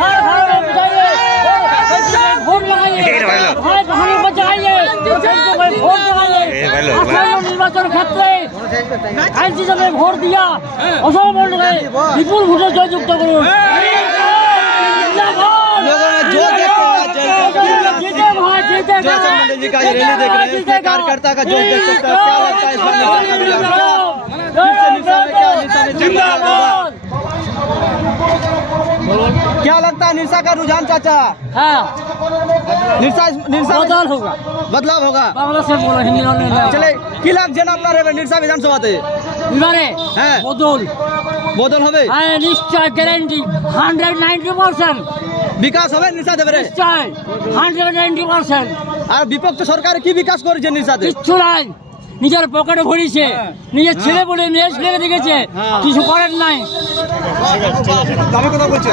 हर घर में बुझाइए, वोट लगाइए, हर कहानी बचाइए, ভোট দিলাম নির্বাচন ক্ষেত্রে আইনটি যাবে ভোট দিয়া অসম বিপুল ভোটে জয়যুক্ত করুন। कार्यकर्ता का जोश देख सकते हैं। क्या लगता है निरसा का रुझान चाचा? हाँ निरसा बदलाव होगा, बदलाव होगा। बांग्ला से बोलो हिंदी में चले কি লাগছে না আপনার এবার নিরসা বিধানসভাতে? এবারে হ্যাঁ বদল বদল হবে, হ্যাঁ নিশ্চয় গ্যারান্টি 190%। বিকাশ হবে নিরসা দেবে নিশ্চয় 190%। আর বিপক্ষ সরকার কি বিকাশ করেছে নিরসাতে? কিচ্ছু নাই, নিজের পকেটে ভরিছে, নিজের ছেলে বলে মেয়ে ছেলে দেখেছে, কিছু করেন নাই। আমি কথা বলছি